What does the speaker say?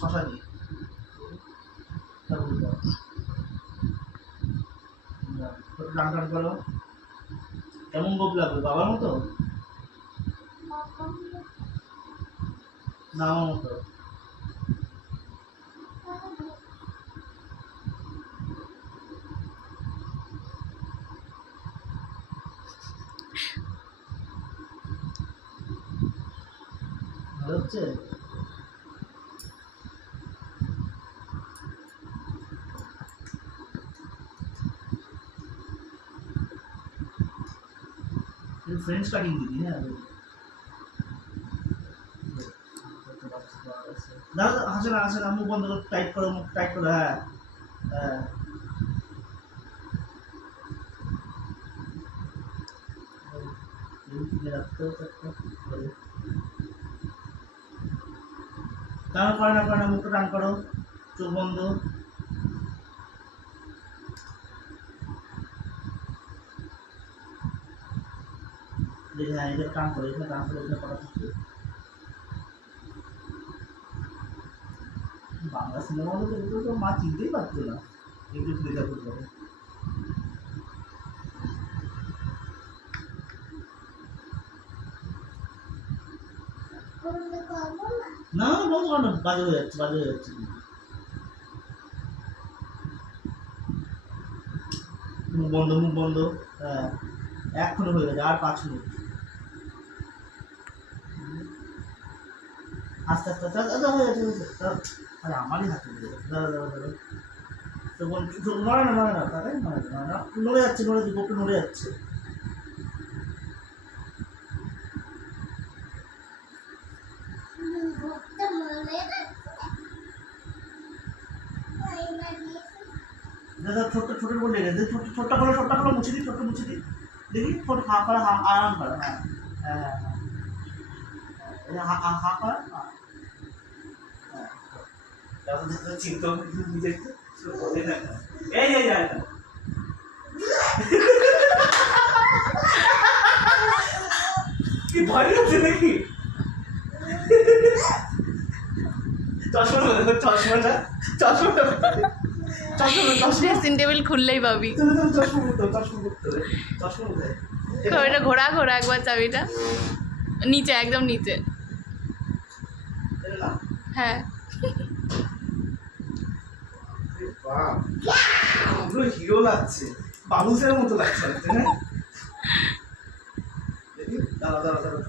শশা দিয়ে টান টান করো। কেমন গোপ লাগবে, বাবার মতো না আমার মতো? ভালো হচ্ছে। ফ্রেঞ্চ কাটিং দিবি? হ্যাঁ দাদা হাসে না, হাসে না, মুখ বন্ধ করো, টাইট করো, মুখ টাইট করো। হ্যাঁ হ্যাঁ টান করে না, করে না, মুখটা টান করো, চোখ বন্ধ। হ্যাঁ এটা টান করে, এখানে টান করে, এখানে করা থাকবে। বাংলা সিনেমা হলে তো এগুলো তো মা চিনতেই পারতো না, একটু সুবিধা করতে হবে। না বন্ধ করো না, বাজে হয়ে যাচ্ছে, বাজে হয়ে যাচ্ছে। মুখ বন্ধ, মুখ বন্ধ। হ্যাঁ এক্ষুনি হয়ে গেছে, আর 5 মিনিট। আস্তে আস্তে আস্তে আস্তে হয়ে যাচ্ছে, হয়ে যাচ্ছে। আরে আমারই হাতে হয়ে যাচ্ছে। দাঁড়া দাঁড়া দাঁড়া, তো নড়ে না, নড়ে না, তাই নড়ে না, নড়ে না, নড়ে যাচ্ছে, নড়ে যাচ্ছে, গোপে নড়ে যাচ্ছে। দাদা ছোট্ট ছোট করে লেগে গেছে, ছোট্ট করে মুছে দিই, ছোট্ট মুছে দিই, দেখি ছোট হা করা, হা আরাম করা। হ্যাঁ হ্যাঁ হ্যাঁ হা হা করা। হ্যাঁ চিন্তা নিজে এই এই যায় না। কি ভয় লাগছে নাকি? চশমাটা চশমাটা চশমাটা ড্রেসিং টেবিল খুললেই পাবি। এটা ঘোরা ঘোরা একবার চাবিটা নিচে, একদম নিচে। হ্যাঁ হিরো লাগছে, বাবুসের মতো লাগছে। দাঁড়া দাঁড়া দাঁড়া,